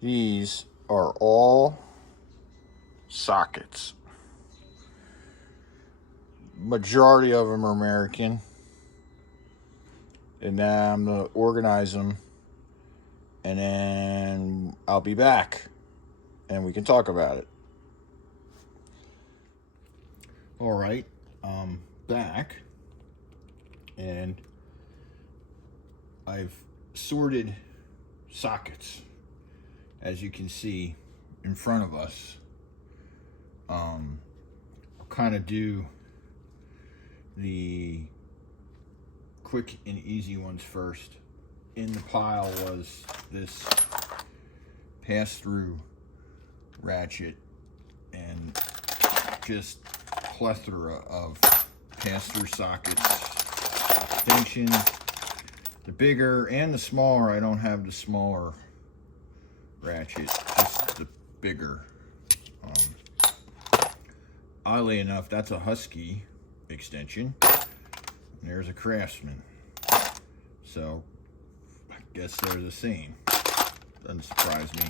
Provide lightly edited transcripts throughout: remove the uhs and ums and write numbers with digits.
These are all sockets. Majority of them are American. And now I'm going to organize them. And then I'll be back. And we can talk about it. All right. I'm back. And I've sorted sockets, as you can see in front of us. I'll kind of do the quick and easy ones first. In the pile was this pass-through ratchet and just plethora of pass-through sockets, extensions, the bigger and the smaller. I don't have the smaller ratchet, just the bigger. Oddly enough, that's a Husky extension. And there's a Craftsman. So I guess they're the same. Doesn't surprise me.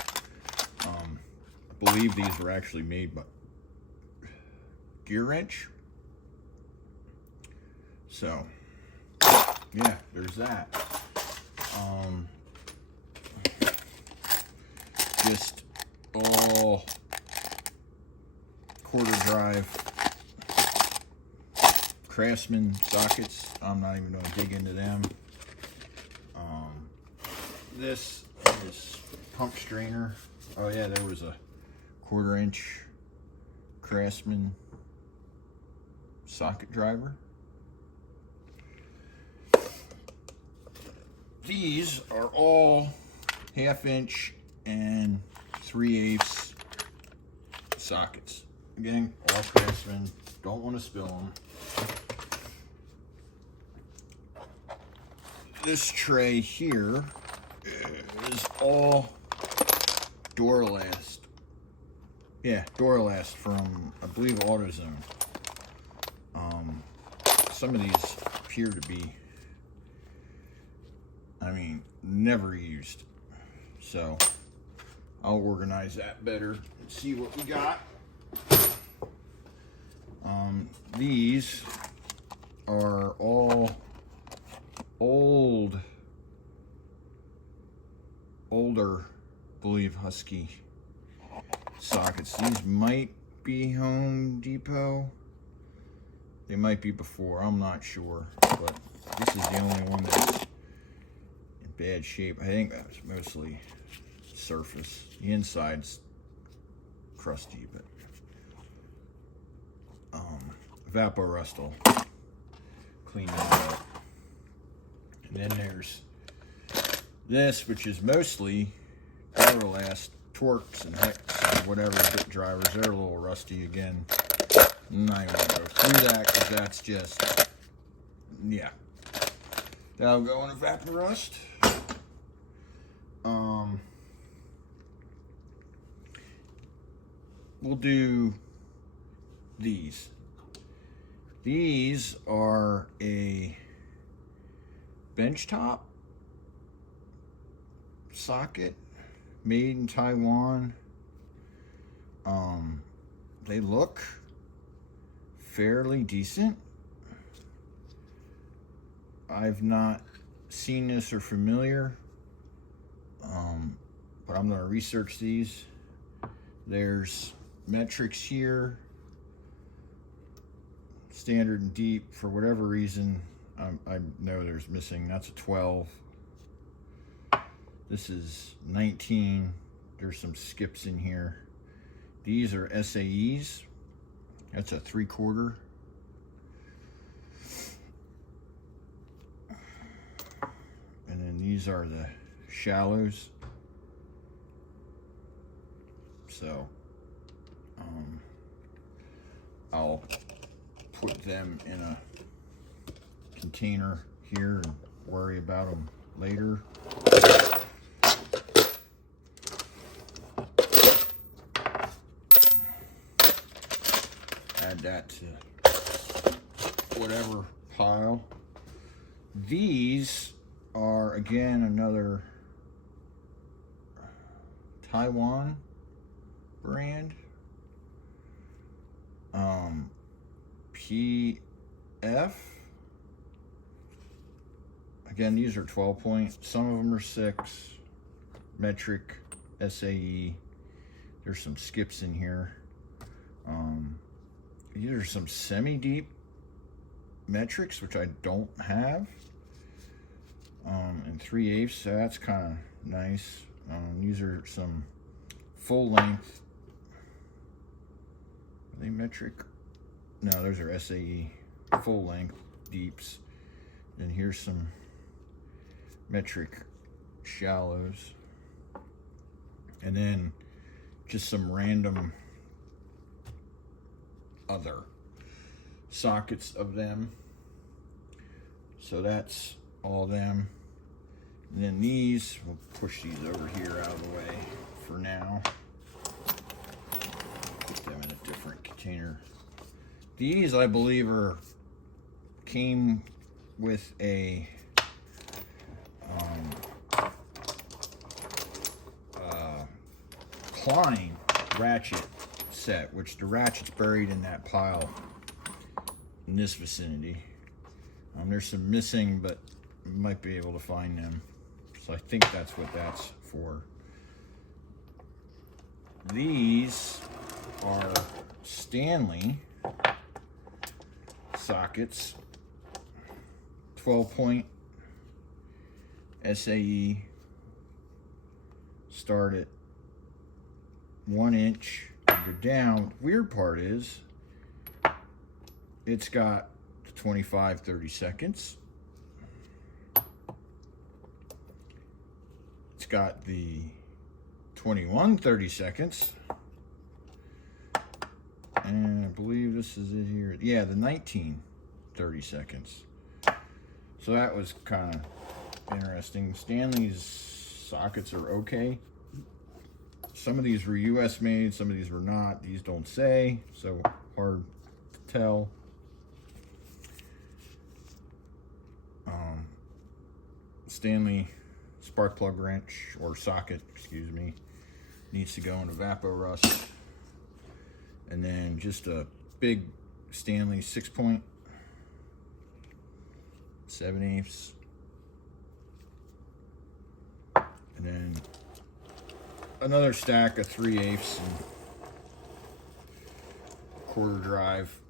I believe these were actually made by Gear Wrench. So yeah, there's that. Just all quarter drive Craftsman sockets. I'm not even going to dig into them. This is pump strainer. Oh yeah, there was a 1/4 inch Craftsman socket driver. These are all 1/2 inch and 3/8 sockets. Again, all Craftsman. Don't want to spill them. This tray here is all Duralast. Yeah, Duralast from, I believe, AutoZone. Some of these appear to be, never used. So I'll organize that better and see what we got. These are all older, believe, Husky sockets. These might be Home Depot. They might be before, I'm not sure, but this is the only one that's in bad shape. I think that was mostly surface. The inside's crusty, but Vaporust will clean that up. And then there's this, which is mostly Duralast Torques and Hex or whatever bit drivers. They're a little rusty again. I'm not even gonna go through that because that's just, yeah. That'll go in a Vaporust. We'll do these. These are a benchtop socket made in Taiwan. They look fairly decent. I've not seen this or familiar, but I'm going to research these. There's metrics here, standard and deep. For whatever reason, I know there's missing. That's a 12. This is 19. There's some skips in here. These are SAEs. That's a 3/4. And then these are the shallows. So I'll put them in a container here and worry about them later. Add that to whatever pile. These are, again, another Taiwan brand. PF. Again, these are 12 point. Some of them are 6. Metric, SAE. There's some skips in here. These are some semi-deep metrics, which I don't have. And 3/8, so that's kind of nice. These are some full length. Are they metric? No, those are SAE full length deeps. And here's some metric shallows. And then just some random other sockets of them. So that's all them. And then these, we'll push these over here out of the way for now. Put them in a different container. These, I believe, came with a Klein ratchet set, which the ratchet's buried in that pile in this vicinity. There's some missing, but you might be able to find them. So I think that's what that's for. These are Stanley sockets, 12 point SAE, start at 1 inch, go down. Weird part is it's got the 25-30 seconds. It's got the 21-30 seconds. And I believe this is it here. Yeah, the 19-30 seconds. So that was kind of interesting. Stanley's sockets are okay. Some of these were US made, some of these were not. These don't say, so hard to tell. Stanley spark plug wrench, or socket, excuse me, needs to go in a Vapo Rust. And then just a big Stanley 6 point, 7/8. And then another stack of 3/8 and quarter drive,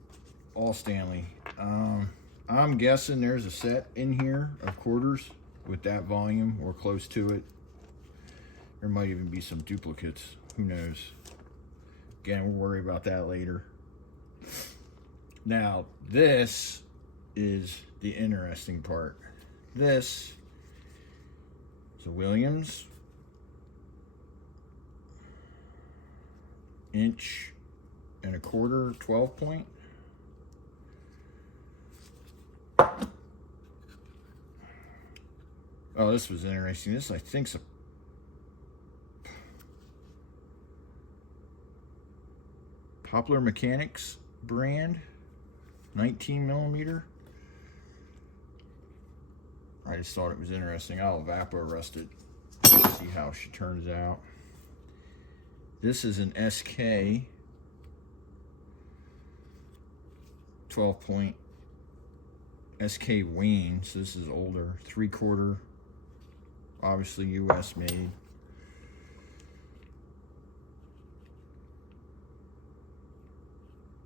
all Stanley. I'm guessing there's a set in here of quarters with that volume or close to it. There might even be some duplicates, who knows. Again, we'll worry about that later. Now, this is the interesting part. This is a Williams 1.25" 12 point. Oh, this was interesting. This, I think, is a Poplar Mechanics brand, 19mm. I just thought it was interesting. I'll Vapo Rust it, see how she turns out. This is an SK 12 point SK Wayne, so this is older, 3/4, obviously US made.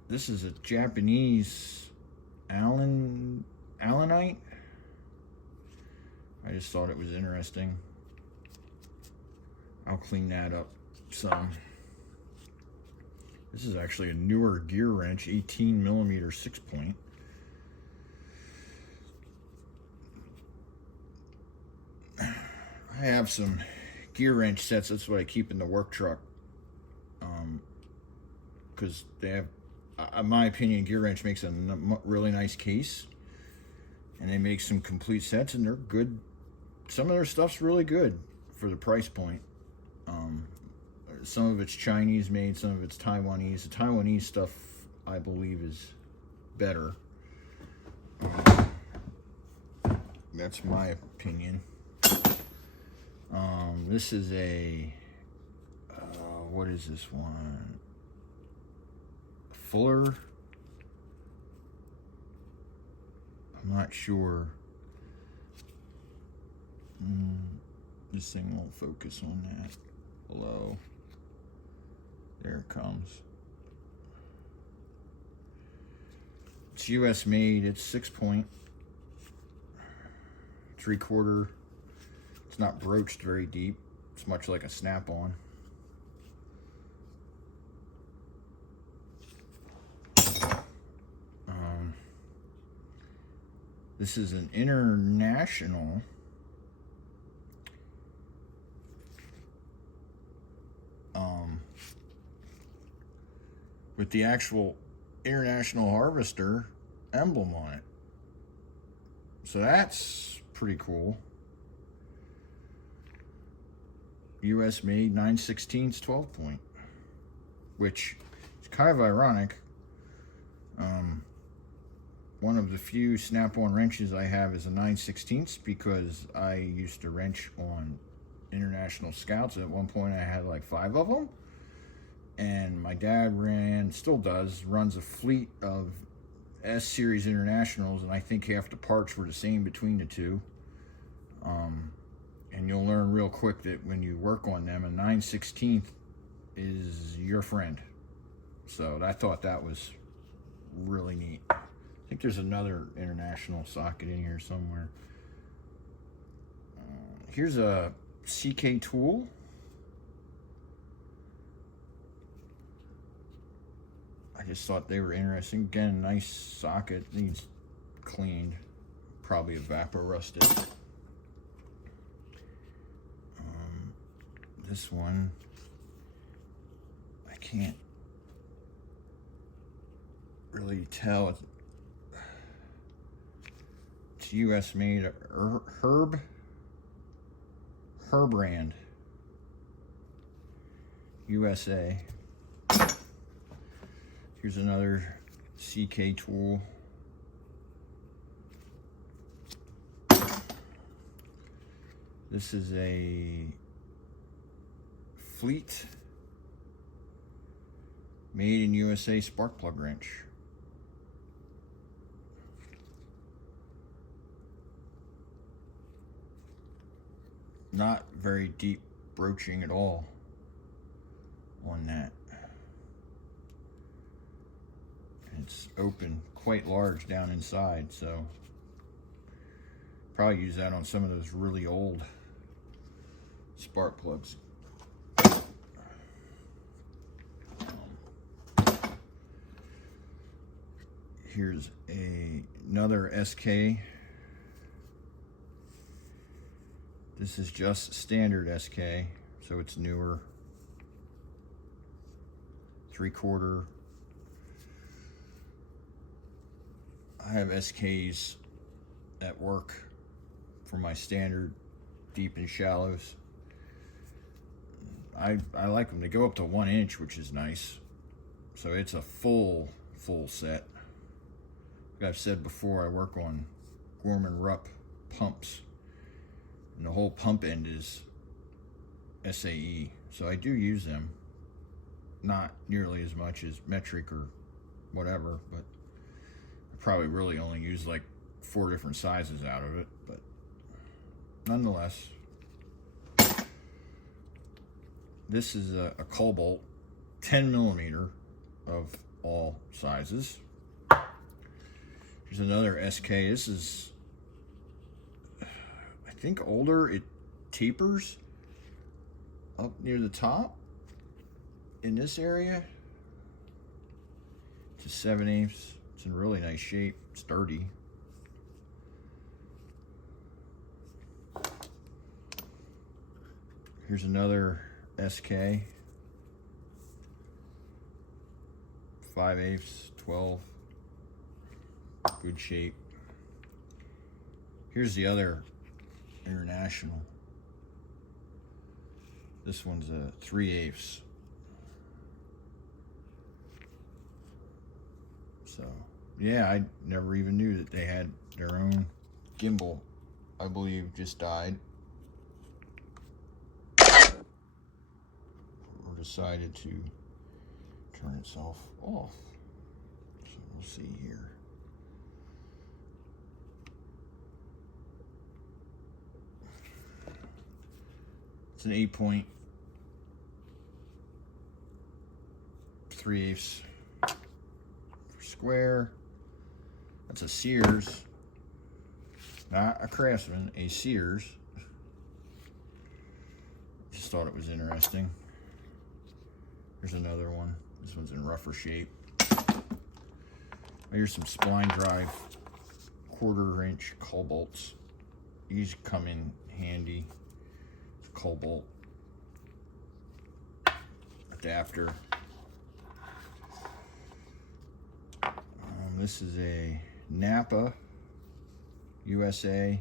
This is a Japanese Allanite. I just thought it was interesting. I'll clean that up some. This is actually a newer gear wrench, 18mm 6 point. I have some gear wrench sets. That's what I keep in the work truck, because they have, in my opinion, gear wrench makes a really nice case, and they make some complete sets, and they're good. Some of their stuff's really good for the price point. Some of it's Chinese made, some of it's Taiwanese. The Taiwanese stuff, I believe, is better. That's my opinion. This is a what is this one? Fuller? I'm not sure. This thing won't focus on that. Below. There it comes. It's US made. It's 6-point. 3/4. It's not broached very deep. It's much like a snap-on. This is an international with the actual International Harvester emblem on it. So that's pretty cool. US made 9/16 12-point, which is kind of ironic. One of the few snap-on wrenches I have is a 9/16 because I used to wrench on International Scouts. At one point I had like 5 of them, and my dad still runs a fleet of S-Series Internationals, and I think half the parts were the same between the two. And you'll learn real quick that when you work on them, a 9/16 is your friend. So I thought that was really neat. I think there's another International socket in here somewhere. Here's a CK tool. I just thought they were interesting. Again, nice socket. Needs cleaned. Probably evapor rusted. This one, I can't really tell. It's US made. Herbrand, USA. Here's another CK tool. This is a Fleet made in USA spark plug wrench. Not very deep broaching at all on that. It's open, quite large down inside, so probably use that on some of those really old spark plugs. Here's another SK. This is just standard SK, so it's newer. 3/4. I have SKs at work for my standard deep and shallows. I like them to go up to 1 inch, which is nice. So it's a full set. Like I've said before, I work on Gorman Rupp pumps, and the whole pump end is SAE. So I do use them, not nearly as much as metric or whatever, but I probably really only use like 4 different sizes out of it, but nonetheless. This is a Cobalt 10mm of all sizes. Here's another SK. This is, I think, older. It tapers up near the top in this area. It's a 7/8. It's in really nice shape, sturdy. Here's another SK. 5/8, 12. Good shape. Here's the other International. This one's a 3/8. So, yeah, I never even knew that they had their own gimbal. I believe just died. Or decided to turn itself off. So we'll see here. It's an 8.3/8 square. That's a Sears, not a Craftsman, a Sears. Just thought it was interesting. Here's another one. This one's in rougher shape. Here's some spline drive 1/4-inch cobalts. These come in handy. It's a cobalt adapter. This is a Napa USA